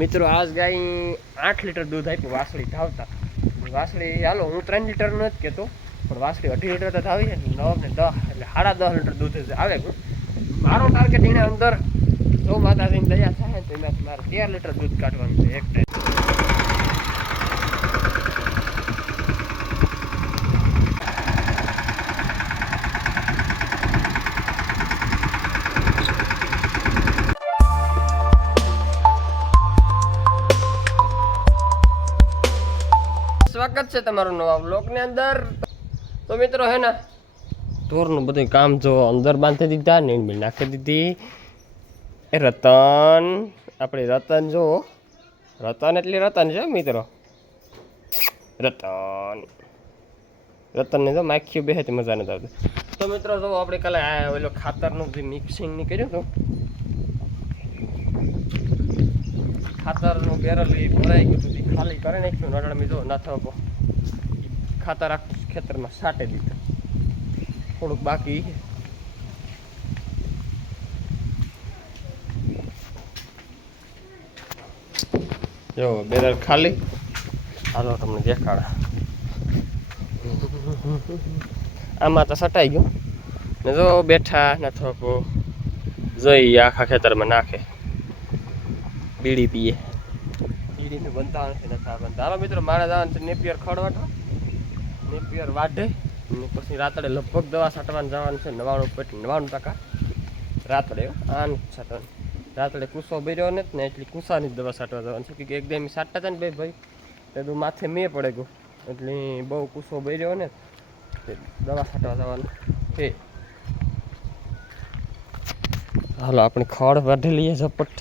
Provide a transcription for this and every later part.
મિત્રો આજ ગાય 8 લીટર દૂધ આપ્યું વાસળી ધાવતા. વાસળી હાલો હું 3 લીટર નથી કહેતો, પણ વાસળી 2.5 લીટર તો ધાવી છે. 9 ને 10 એટલે 10.5 લીટર દૂધ આવે. મારો ટાર્ગેટ એના અંદર જો માતાજીની દયા થાય તો એમાં મારે 13 લીટર દૂધ કાઢવાનું છે એક ટાઈમ. સ્વાગત છે તમારું નવા બ્લોગની અંદર. તો મિત્રો હે ને ઢોરનું બધું કામ જો અંદર બાંધી દીધા, નીણ નાખી દીધી. એ રતન, આપણી રતન જો રતન એટલે રતન છે મિત્રો. રતનને જો માખીઓ બેસે તે મજા નથી આવતી. તો મિત્રો જો આપણે કાલે ઓલો ખાતરનું જે મિક્સિંગ ની કર્યું હતું, ખાતરનું બેરલ એ ભરાઈ ગયું હતું, ખાલી કરી નાખ્યું. નડળમી જો ના થકો ખાતર આખું ખેતરમાં છાંટી દીધું. થોડુંક બાકી જો બેરલ ખાલી. હાલો તમને દેખાડા. આમાં તો સટાઈ ગયું ને જો બેઠા ના થકો જોઈ આખા ખેતરમાં નાખે. બીડી પીએ, બીડીને બનતા નથી નથી બનતા. હાલો મિત્રો મારે જવાનું છે નેપિયર ખડવાટવા, નેપિયર વાઢે પછી રાત્રે લગભગ દવા છાંટવાનું જવાનું છે. 99% રાત્રે આન છાંટવાનું. રાત્રે કૂસો બેર્યો ને એટલી કૂસાની જ દવા છાંટવા જવાનું છે. કે એકદમ છાંટતા હતા ને ભાઈ એટલું માથે મેં પડે ગયું, એટલે બહુ કૂસો બેર્યો ને દવા છાંટવા જવાનું છે. હાલો આપણે ખડ વાઢી લઈએ ઝપટ.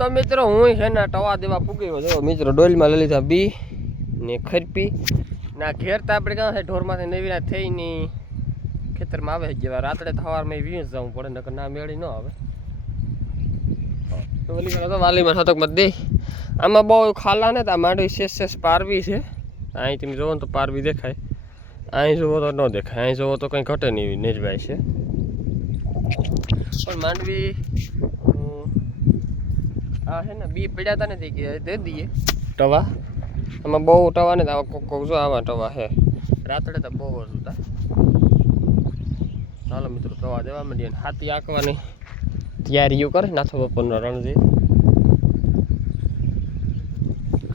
તો મિત્રો હું છે ને ટવા દેવા પૂગ્યો જો મિત્રો. ડોલમાં લઈ લીધા બી ને ખરપી ના ઘેર તો આપણે ક્યાં છે ઢોરમાંથી નવીના થઈને ખેતરમાં આવે જેવા. રાત્રે સવારમાં વીસ જવું પડે નકર ના મેળી ન આવે. તો ઓલી તો વાલીમાં શતકમાં દે. આમાં બહુ ખાલા ને તો આ માંડવી શેષ પારવી છે. અહીં તમે જોવો ને તો પારવી દેખાય, અહીં જુઓ તો ન દેખાય, અહીં જુઓ તો કંઈ ઘટે નહીં નિર્ભાય છે. પણ માંડવી હા છે ને બી પડ્યા હતા ને તે દે દઈએ ટવા. આમાં બહુ ટવા ને કોક જો આવા ટવા છે. રાત્રે તો બહુ જ હતા. ચાલો મિત્રો ટવા દેવા માંડીએ. હાથી આંકવાની તૈયારીઓ કરે નાથો બપોરનો રણજી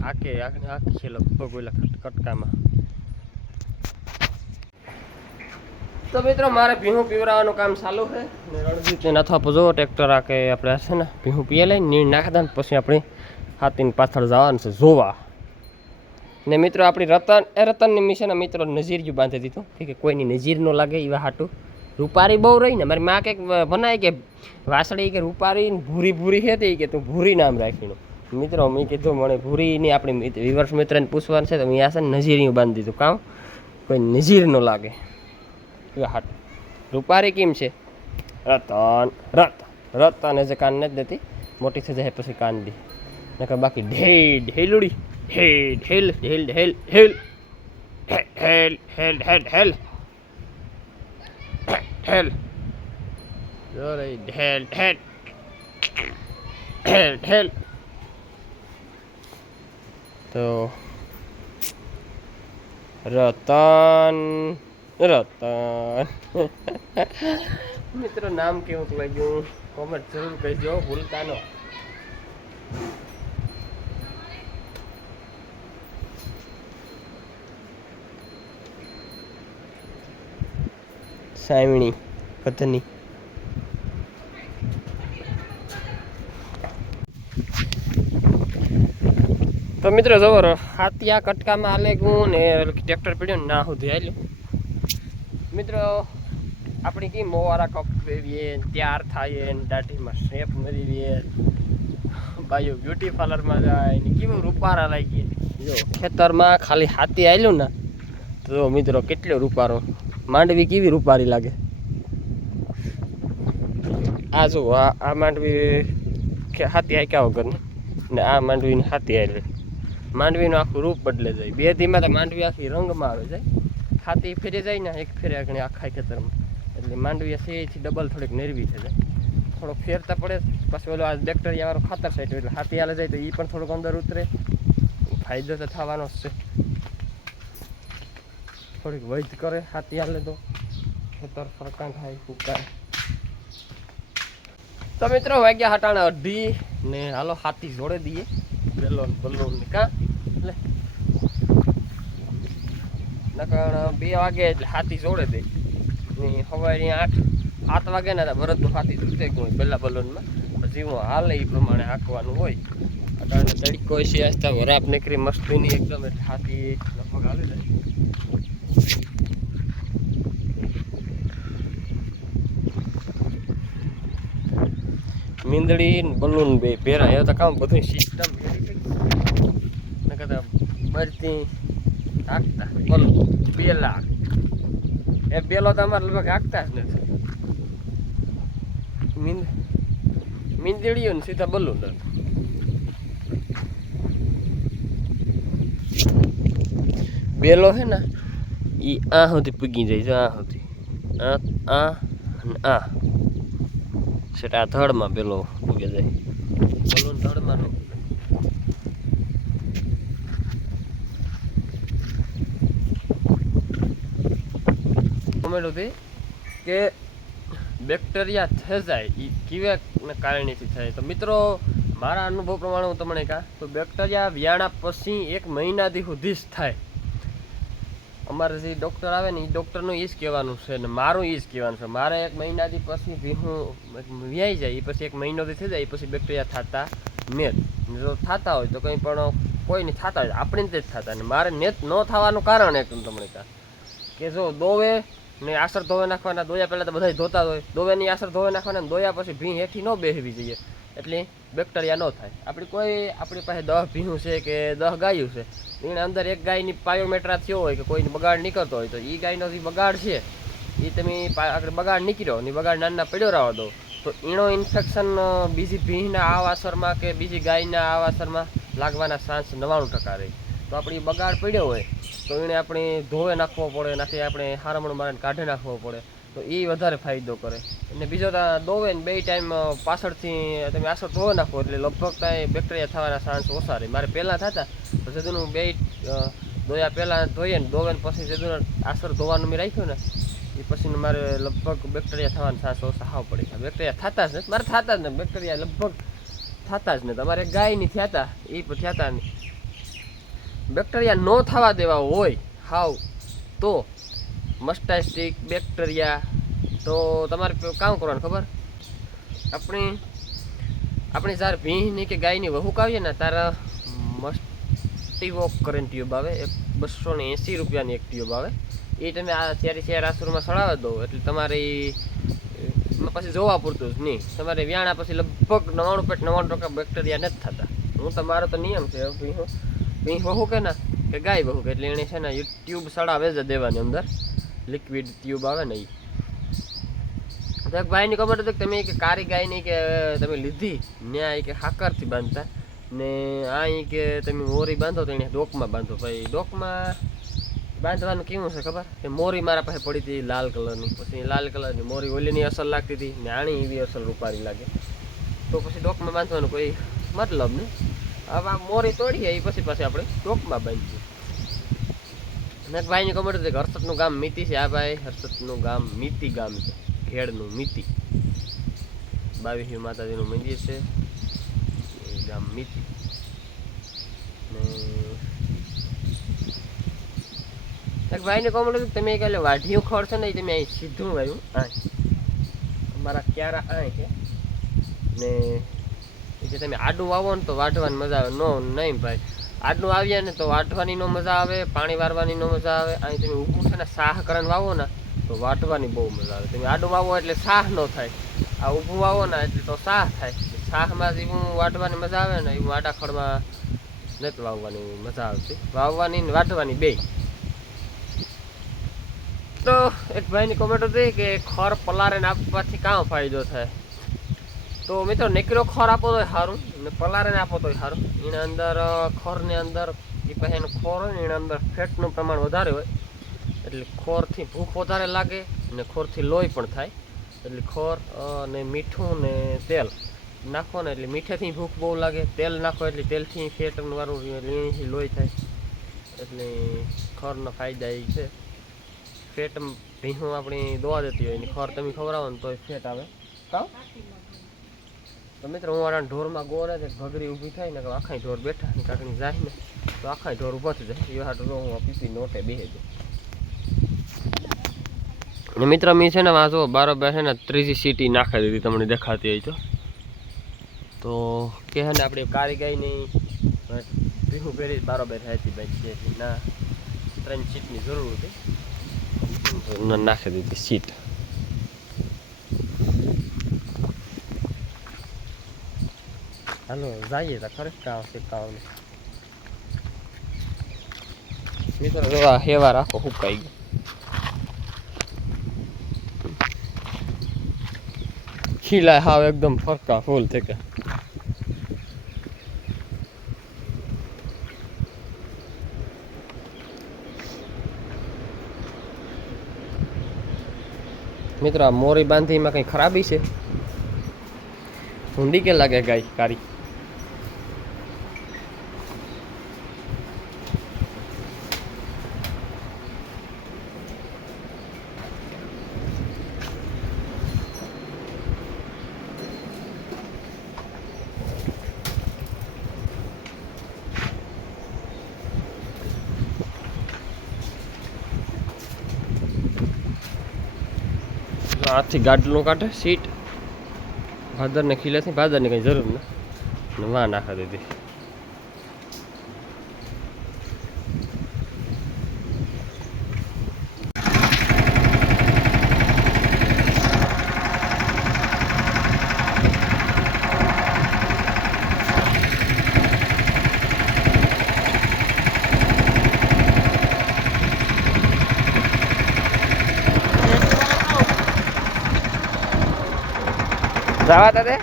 આંકે આંકી છે લગભગ ઓલા કટકામાં. તો મિત્રો મારે ભીહું પીવરાવાનું કામ ચાલુ છે ને રણજીતને નાથો આપો જો ટ્રેક્ટર આ કે આપણે છે ને ભીહું પીએ લઈને નીણ નાખી દે પછી આપણે હાથીની પાછળ જવાનું છે જોવા. ને મિત્રો આપણી રતનની મિશન મિત્રો નજીરિયું બાંધી દીધું કે કોઈની નજીર ન લાગે એવા હાટું. રૂપારી બહુ રહી ને મારી માં કંઈક બનાય કે વાસળી કે રૂપારી ભૂરી ભૂરી હતી કે તું ભૂરી નામ રાખીને. મિત્રો મેં કીધું મને ભૂરીની આપણી વિવર્સ મિત્રને પૂછવાનું છે તો મેં આ છે ને નજીરિયું બાંધી દીધું. કામ કોઈ નજીર ન લાગે એવા હાટું. રૂપારી કેમ છે રતન જે કાન નથી દેતી, મોટી થઈ જાય પછી કાન દી નકર બાકી ઢેલ ઢેલુડી ઢેલ ઢેલ ઢેલ ઢેલ ઢેલ હેલ હેલ હેલ હેલ હેલ ઢેલ ઢેલ ઢેલ ઢેલ. તો રતન મિત્રો નામ કેવું લાગ્યું કોમેન્ટ જરૂર કહેજો, ભૂલતા ન. સાયમણી પતની તો મિત્રો જબર હાથી આ કટકામાં હાલે ગયું ને ટ્રેક્ટર પડ્યું ને ના સુધી હાલ્યું. મિત્રો આપણી કઈ મોવારા કપવીએ તૈયાર થાય ને દાઢીમાં શેપ મરીવીએ, બાયું બ્યુટી પાર્લરમાં જાય ને કેવું રૂપારા લાગીએ. જો ખેતરમાં ખાલી હાથી હાલ્યું ને તો મિત્રો કેટલો રૂપારો. માંડવી કેવી રૂપારી લાગે. આ જો આ માંડવી હાથી હાક્યા વગરની ને આ માંડવીની હાથી હાલે. માંડવીનું આખું રૂપ બદલે જાય. બે ધીમાં તો માંડવી આખી રંગમાં આવે જાય. હાથી ફેરે જાય ને એક ફેરે આગળ આખા ખેતરમાં એટલે માંડવી સેથી ડબલ થોડીક નરવી થઈ જાય. થોડોક ફેરતા પડે. પછી ઓલો આ બેક્ટેરિયા વાળો ખાતર સાઈડ એટલે હાથી હાલે જાય તો એ પણ થોડુંક અંદર ઉતરે, ફાયદો તો થવાનો જ છે. થોડીક વૈધ કરે હાથી હાલે તો ખેતર ફરકાં થાય ફૂકાય. તો મિત્રો વાગ્યા હટાણા 2:30 ને હાલો હાથી જોડે દઈએ બેલોન બલ્લોન ને કાં એટલે નકર 2 વાગે એટલે હાથી જોડે દે ને સવારે 8 વાગે ને ભરતનું હાથી તૂટે ગયું હોય પહેલાં બલોનમાં. પછી હું હાલે એ પ્રમાણે હાંકવાનું હોય. અટાણે તડકો છે આસ્તા વરાપ નીકળી મસ્તીની એકદમ એટલે હાથી લગભગ હાલી જાય. મીંદડી બલૂન બે ભેરા એ તો કામ બધું સિસ્ટમ બરતી હાંકતા બલૂન બેલા એ બેલો તો અમારે લગભગ હાંકતા જ નથી. મીંદડીઓ ને સીધા બલૂન બેલો હે ને એ આ સુધી પૂગી જાય છે. આ સુધી આ આ સેટા આ ધડમાં પેલો પૂગે જાય બલૂન ધડમાં નો કમેન્ટ હતી કે બેક્ટેરિયા થઈ જાય એ કેવા કારણેથી થાય. તો મિત્રો મારા અનુભવ પ્રમાણે હું તમને કહું તો બેક્ટેરિયા વ્યાણા પછી 1 મહિનાથી સુધી જ થાય. અમારે જે ડૉક્ટર આવે ને એ ડૉક્ટરનું એ જ કહેવાનું છે ને મારું એ જ કહેવાનું છે. મારે 1 મહિનાથી પછી ભીહું વ્યાઈ જાય એ પછી 1 મહિનોથી થઈ જાય એ પછી બેક્ટેરિયા થતા નેત. જો થતા હોય તો કંઈ પણ કોઈ નહીં થતા હોય આપણે જ થતા. ને મારે નેત ન થવાનું કારણ એક તમને કહું કે જો દોવે ને આસર ધોવે નાખવાના. દોયા પહેલાં તો બધા ધોતા હોય, દોવેની આસર ધોવે નાખવાના, દોયા પછી ભીં હેઠી ન બેસવી જોઈએ એટલે બેક્ટેરિયા ન થાય. આપણી પાસે 10 ભીહું છે કે 10 ગાયું છે, એની અંદર એક ગાયની પાયોમેટ્રા થયો હોય કે કોઈને બગાડ નીકળતો હોય તો એ ગાયનો જે બગાડ છે એ તમે આગળ બગાડ નીકળ્યો ને બગાડ નાના પડ્યો રહેવા દો તો એનો ઇન્ફેક્શન બીજી ભીંના આ વાસરમાં કે બીજી ગાયના આ વાસરમાં લાગવાના ચાન્સ 99% રહે. તો આપણી બગાડ પડ્યો હોય તો એને આપણે ધોવે નાખવો પડે, નાખી આપણે હારમણ મારીને કાઢી નાખવો પડે તો એ વધારે ફાયદો કરે. અને બીજો તો દોવે ને 2 ટાઈમ પાછળથી તમે આસર ધોવે નાખો એટલે લગભગ કાંઈ બેક્ટેરિયા થવાના ચાન્સ ઓછા રહે. મારે પહેલાં થતા તો જેદુનું 2 દોયા પહેલાં ધોઈએ ને દોવે ને પછી જેદું આસર ધોવાનું મેં રાખ્યું ને એ પછી મારે લગભગ બેક્ટેરિયા થવાના ચાન્સ ઓછા હાવ પડે. બેક્ટેરિયા થતા જ નથી, મારે થતા જ નથી બેક્ટેરિયા, લગભગ થતા જ નથી. અમારે ગાયની થયા હતા એ પણ થયા નહીં. બેક્ટેરિયા ન થવા દેવા હોય હાવ તો મસ્ટાઇસ્ટિક બેક્ટેરિયા તો તમારે કામ કરવાનું ખબર, આપણે જ્યારે ભીંની કે ગાયની વહુક આવીએ ને ત્યારે મસ્ટીવોક કરીને ટ્યુબ આવે, 280 રૂપિયાની એક ટ્યુબ આવે. એ તમે આ ચાર આસુરમાં સડાવી દો એટલે તમારે પછી જોવા પૂરતું જ નહીં. તમારે વ્યાણા પછી લગભગ 99% બેક્ટેરિયા નથી થતા. હું તમારો તો નિયમ છે ભીં વહુ કે ના કે ગાય વહુ કે એટલે એને છે ને ટ્યુબ સડાવે જ દેવાની, અંદર લિક્વિડ ટ્યુબ આવે ને એ. તો એક ભાઈની ખબર હતી કે તમે કે કારી ગાયની કે તમે લીધી ન્યાય કે હાકરથી બાંધતા ને અહીં કે તમે મોરી બાંધો તો એને ડોકમાં બાંધો. ભાઈ ડોકમાં બાંધવાનું કેવું છે ખબર કે મોરી મારા પાસે પડી હતી લાલ કલરની, પછી લાલ કલરની મોરી ઓલીની અસર લાગતી હતી ને આણી એવી અસર રૂપારી લાગે તો પછી ડોકમાં બાંધવાનું કોઈ મતલબ નહીં. હવે આ મોરી તોડીએ એ પછી આપણે ડોકમાં બાંધીએ. અને એક ભાઈની ખબર હતી કે હર્ષદનું ગામ મીતી છે. આ ભાઈ હર્ષદનું ગામ મીતી ગામ છે, ખેડનું મીતી, 22 માતાજીનું મંદિર છે એ ગામ મીતી. ને એક ભાઈને કોમેન્ટ હતું તમે કહે વાઢિયું ખડ છે ને તમે અહીં સીધું આવ્યું આ અમારા ક્યારા આ છે ને કે તમે આડું વાવો ને તો વાઢવાની મજા આવે. નો નહીં ભાઈ, આડું આવીએ ને તો વાઢવાની નો મજા આવે, પાણી વારવાની નો મજા આવે. અહીં તમે ઊભું છે ને સાહ કરીને વાવો ને તો વાઢવાની બહુ મજા આવે. તમે આડું વાવો એટલે સાહ ન થાય, આ ઊભું વાવો ને એટલે તો સાહ થાય. સાહમાં જેવું વાઢવાની મજા આવે ને એવું આડા ખડમાં નથી વાવવાની મજા આવતી, વાવવાની ને વાઢવાની બે. તો એક ભાઈની કોમેન્ટ હતી કે ખર પલારે આપવાથી કાં ફાયદો થાય. તો મિત્રો નીકળો ખર આપો તો સારું ને પલારે આપો તો સારું. એના અંદર ખોરની અંદર એ પછી એનો ખોર હોય ને એના અંદર ફેટનું પ્રમાણ વધારે હોય એટલે ખોરથી ભૂખ વધારે લાગે અને ખોરથી લોહી પણ થાય. એટલે ખોર ને મીઠું ને તેલ નાખો ને એટલે મીઠાથી ભૂખ બહુ લાગે, તેલ નાખો એટલે તેલથી ફેટવાળું લીણીથી લોહી થાય, એટલે ખોરના ફાયદા એ છે. ફેટ ભીહું આપણી દોવા દેતી હોય એની ખોર તમે ખવડાવો ને તો ફેટ આવે. કાં તો મિત્રો હું વાળા ઢોરમાં ગોળે છે, ઘગરી ઊભી થાય ને આખા ઢોર બેઠા ને કાકણી જાય ને તો આખા ઢોર ઊભા થઈ જાય. એ હાટું હું પીપી નોટે બેસી જાય. ને મિત્ર મી છે ને વાંચો બરાબર છે ને ત્રીજી સીટી નાખી દીધી, તમને દેખાતી હોય તો કે ને આપણે કારી ગાય નહીં ભીહું પહેરી બરાબર હતી ભાઈ ના 3 સીટની જરૂર હતી, નાખી દીધી સીટ. હાલો જઈએ તો ખરેખર આવશે કામ મિત્રો. જોવા હેવા રાખો હુકાઈ ગયો. ખીલા હાવ એકદમ ફરકા ફૂલ થઈ ગયા. મિત્રો આ મોરી બાંધીમાં કઈ ખરાબી છે? ઊંડી કે લાગે ગાય કારી? હાથથી ગાડલું કાઢે સીટ ભાદરને ખીલેથી, ભાદરની કંઈ જરૂર ને માં નાખી દીધી. જવા દે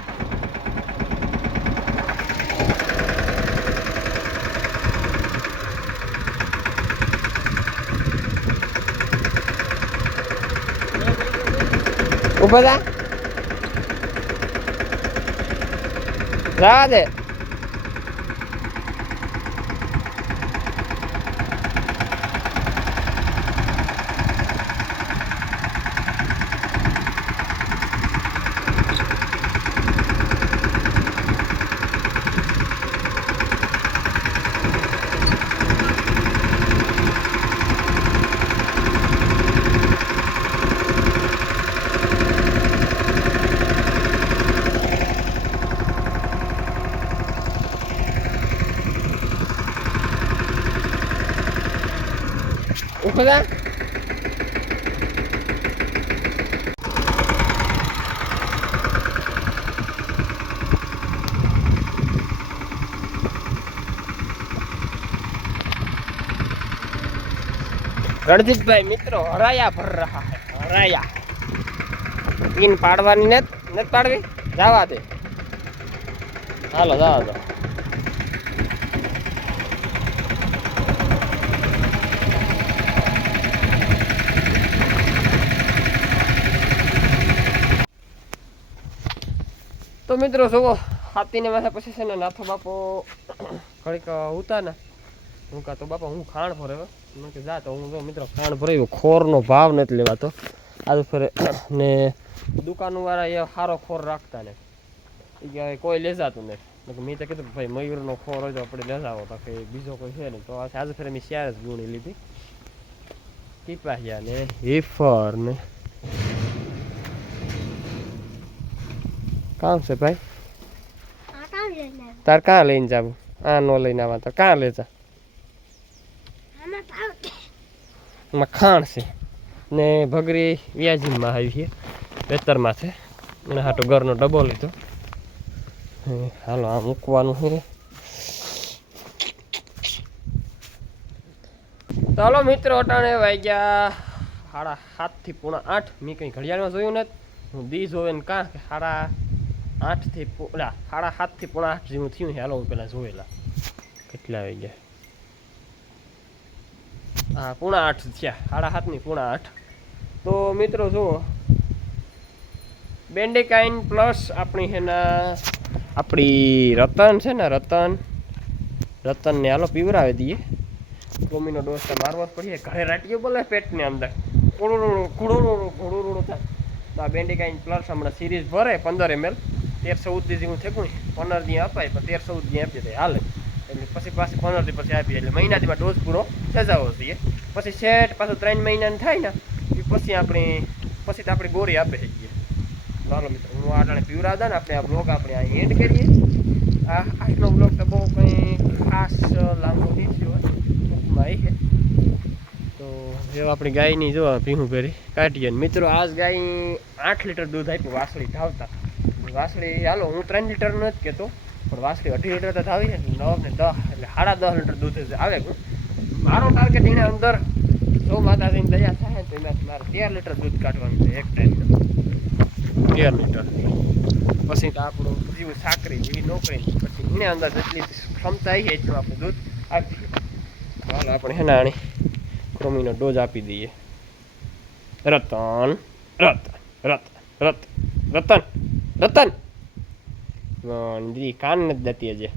ઉભા થા, જવા દે. ઉભા रणजीत भाई मित्रों हराया भर रहा है, हराया पीन पाड़वानी नत पाड़वी जावा दे, हालो जावा दो. तो मित्रों जो हाथी ने माथे पछी छे ने नाथो बापो घड़ीक उता ने હું કા તો બાપા હું ખાણ ભરાવ્યો, મેં કે જા તો હું જો મિત્રો ખાણ ભરાવ્યો, ખોરનો ભાવ નથી લેવાતો આજ ફરે ને દુકાનવાળા એ સારો ખોર રાખતા ને એ કોઈ લે જાતું નથી. મેં તો કીધું ભાઈ મયુરનો ખોર હોય તો આપણે લે જાવો, તો કે બીજો કોઈ છે નહીં. તો આજે ફરે મેં શેર જ ગુણી લીધી, ટીપાહિયા ને હેફર ને કામ છે ભાઈ. તાર કાં લઈને જાવું? આ નો લઈને આવવા તો કાં લે જા? એમાં ખાણ છે ને ભગરી વ્યાજીમાં આવી છે, વેતરમાં છે એને હાટો ઘરનો ડબ્બો લીધો. હાલો આ મૂકવાનું છે. ચાલો મિત્રો અટાણે વાગ્યા 7:30 થી 7:45. મેં કંઈ ઘડિયાળમાં જોયું નથી, હું દી જોવે ને કાં કે 7:30 થી 7:30 જેવું થયું. હાલો હું પેલા જોયેલા કેટલા વાગ્યા. હા 7:45 થયા, 7:30 ની 7:45. તો મિત્રો જુઓ બેન્ડિકાઇન પ્લસ આપણી આપણી રતન છે ને રતનને હાલો પીવરાવી દઈએ. ક્રોમીનો ડોઝ તો મારવો જ પડીએ. ઘરે રાટીઓ બોલે પેટની અંદર ઘોડું થાય. તો આ બેન્ડિકાઇન પ્લસ હમણાં સિરીઝ ભરે 15 ml 13-14 દી હું થેકું 15 દી અપાય પણ 13-14 દી આપીએ તો હાલે. એટલે પછી 15 દી પછી આપીએ એટલે મહિનાથીમાં ડોઝ પૂરો સજાવો છીએ. પછી સેટ પાછું 3 મહિનાની થાય ને એ પછી તો આપણી ગોળી આપે છે. ચાલો મિત્રો હું આટાણે પીવરાવતા ને આપણે આ બ્લોગ આપણે અહીં એન્ડ કરીએ. આજનો બ્લોગ તો બહુ કંઈ ખાસ લાંબો નહીં થયો ટૂંકમાં આવી છે. તો જો આપણી ગાયની જો ભીહું ભેરી કાઢીએ મિત્રો. આજ ગાય 8 લીટર દૂધ આપ્યું વાસળી ધાવતા. વાસળી હાલો હું 3 લીટર નથી કહેતો પણ વાસળી 2.5 લીટર તો ધાવી છે. 9 ને 10 એટલે 10.5 લીટર દૂધ આવે. મારો ટાર્ગેટ એના અંદર જો માતાજીની દયા થાય તો એમાંથી મારે 13 લીટર દૂધ કાઢવાનું છે એક ટાઈમ. 13 લીટર પછી તો આપણું જેવું સાકરી જેવી નોકરી પછી એને અંદર જેટલી ક્ષમતા આવી એટલું આપણે દૂધ આપી દઈએ. હાલો આપણે હેનાણી ક્રોમીનો ડોઝ આપી દઈએ. રતન રતન રતન રતન રતન રતન કાન નથી દેતી હજી.